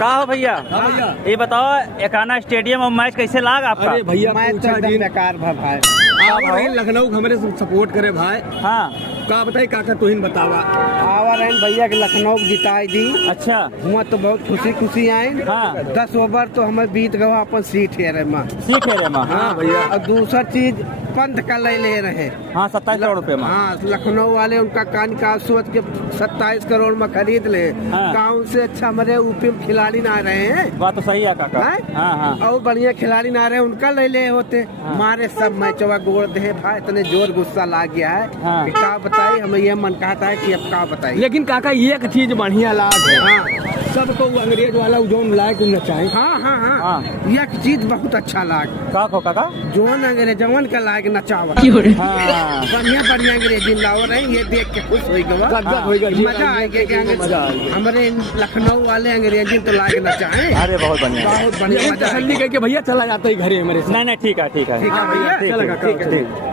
का हो भैया? ये बताओ एकाना स्टेडियम और मैच कैसे लगा आपका? अरे भैया मैच तो एकदम बेकार भाई। लखनऊ हमारे सपोर्ट करे भाई। हाँ का बताई काका तू ही बतावा। आवर आइन भैया के लखनऊ जिताई दी। अच्छा हुआ तो बहुत खुशी आइन। हाँ 10 ओवर तो हमें बीत गवा अपन सीट है में। सीख है रे माँ। हाँ भैया। और दूसरा चीज पंथ का ले रहे। हाँ 27 करोड़ रुपए में। हाँ लखनऊ वाले उनका कान का सोच के 27 करोड़ में खरीद ले। हाँ। गाँव से अच्छा हमारे यूपी में खिलाड़ी ना रहे हैं। बात तो सही है काका। हाँ हाँ और बढ़िया खिलाड़ी ना रहे उनका ले होते। हमारे सब मैचवा गोड़ दे भाई इतने जोर गुस्सा लाग गया है। हाँ। कि का बताई हमें ये मन कहता है कि अब का बताई। लेकिन काका एक चीज बढ़िया लाग है। हाँ सबको वो अंग्रेज वाला जोन लायक उन्हें चाहे। हाँ एक चीज बहुत अच्छा लाग। का को काका? जोन अंग्रेजवन का लायक नचावा। हाँ बढ़िया अंग्रेजी लाओ रहे ये देख के खुश हो गया। मजा आएगा हमारे लखनऊ वाले अंग्रेजी तो लायक नचाए। अरे बहुत बढ़िया। बहुत बढ़िया मजा तसल्ली करके भैया चला जाता है घरे हमारे। नहीं नहीं ठीक है ठीक है भैया। चला काका। ठीक।